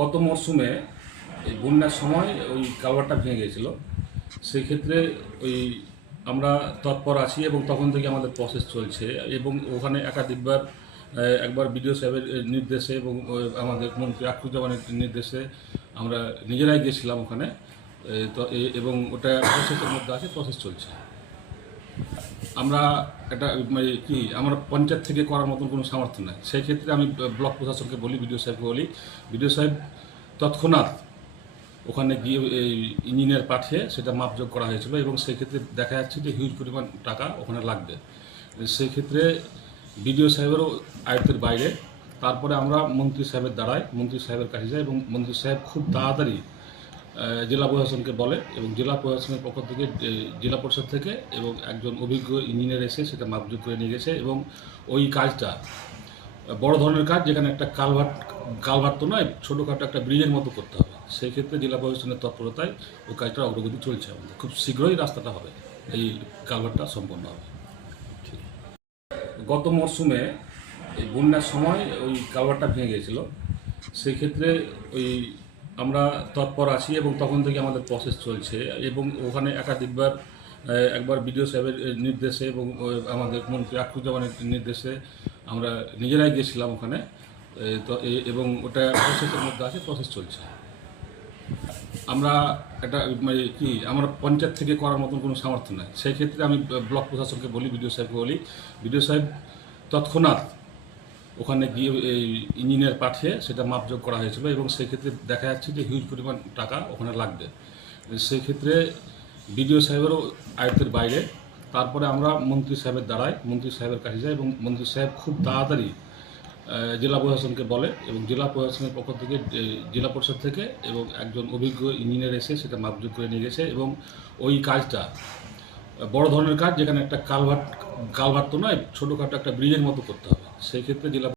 গত মরশুমে এই বন্যার সময় ওই কালভারটা ভেঙে গিয়েছিল। সেই ক্ষেত্রে ওই আমরা তৎপর আছি এবং তখন থেকে আমাদের প্রসেস চলছে এবং ওখানে একাধিকবার একবার বিডিও সাহেবের নির্দেশে এবং আমাদের মন্ত্রী আক্রুজ্জামানের নির্দেশে আমরা নিজেরাই গিয়েছিলাম ওখানে। তো এবং ওটা প্রসেসের মধ্যে আছে প্রসেস চলছে। আমরা এটা মানে কি, আমরা পঞ্চায়েত থেকে করার মতন কোনো সামর্থ্য নাই। সেই ক্ষেত্রে আমি ব্লক প্রশাসনকে বলি, বিডিও সাহেবকে বলি। বিডিও সাহেব তৎক্ষণাৎ ওখানে গিয়ে এই ইঞ্জিনিয়ার পাঠিয়ে সেটা মাপযোগ করা হয়েছিল এবং সেই ক্ষেত্রে দেখা যাচ্ছে যে হিউজ পরিমাণ টাকা ওখানে লাগবে। সেই ক্ষেত্রে বিডিও সাহেবেরও আয়ত্তের বাইরে। তারপরে আমরা মন্ত্রী সাহেবের দ্বারাই মন্ত্রী সাহেবের কাছে যাই এবং মন্ত্রী সাহেব খুব তাড়াতাড়ি জেলা প্রশাসনকে বলে এবং জেলা প্রশাসনের পক্ষ থেকে জেলা পরিষদ থেকে এবং একজন অভিজ্ঞ ইঞ্জিনিয়ার এসে সেটা মাপযোগ করে নিয়ে গেছে এবং ওই কাজটা, বড় ধরনের কাজ যেখানে একটা কালভার্ট কালভার্ট তো নয়, ছোটোখাটো একটা ব্রিজের মতো করতে হবে। সেই ক্ষেত্রে জেলা প্রশাসনের তৎপরতায় ওই কাজটা অগ্রগতি চলছে আমাদের। খুব শীঘ্রই রাস্তাটা হবে, এই কালভার্টটা সম্পন্ন হবে। গত মরশুমে এই বন্যার সময় ওই কালভারটা ভেঙে গিয়েছিল সেই ক্ষেত্রে ওই আমরা তৎপর আছি এবং তখন থেকে আমাদের প্রসেস চলছে এবং ওখানে একাধিকবার একবার বিডিও সাহেবের নির্দেশে এবং আমাদের মন্ত্রী আক্রুজ্জামানের নির্দেশে আমরা নিজেরাই গিয়েছিলাম ওখানে তো এবং ওটা প্রসেসের মধ্যে আছে প্রসেস চলছে। আমরা এটা মানে কি, আমরা পঞ্চায়েত থেকে করার মতন কোনো সামর্থ্য নাই। সেই ক্ষেত্রে আমি ব্লক প্রশাসনকে বলি, বিডিও সাহেবকে বলি, বিডিও সাহেব তৎক্ষণাৎ ওখানে গিয়ে এই ইঞ্জিনিয়ার পাঠিয়ে সেটা মাপযোগ করা হয়েছিল এবং সেই ক্ষেত্রে দেখা যাচ্ছে যে হিউজ পরিমাণ টাকা ওখানে লাগবে। সেই ক্ষেত্রে বিডিও সাহেবেরও আয়ত্তের বাইরে। তারপরে আমরা মন্ত্রী সাহেবের দ্বারাই মন্ত্রী সাহেবের কাছে যাই এবং মন্ত্রী সাহেব খুব তাড়াতাড়ি জেলা প্রশাসনকে বলে এবং জেলা প্রশাসনের পক্ষ থেকে জেলা পরিষদ থেকে এবং একজন অভিজ্ঞ ইঞ্জিনিয়ার এসে সেটা মাপযোগ করে নিয়ে গেছে এবং ওই কাজটা বড় ধরনের কাজ যেখানে একটা কালভার্ট কালভার্ট তো নয়, ছোটোখাটো একটা ব্রিজের মতো করতে হবে। সেই ক্ষেত্রে জেলা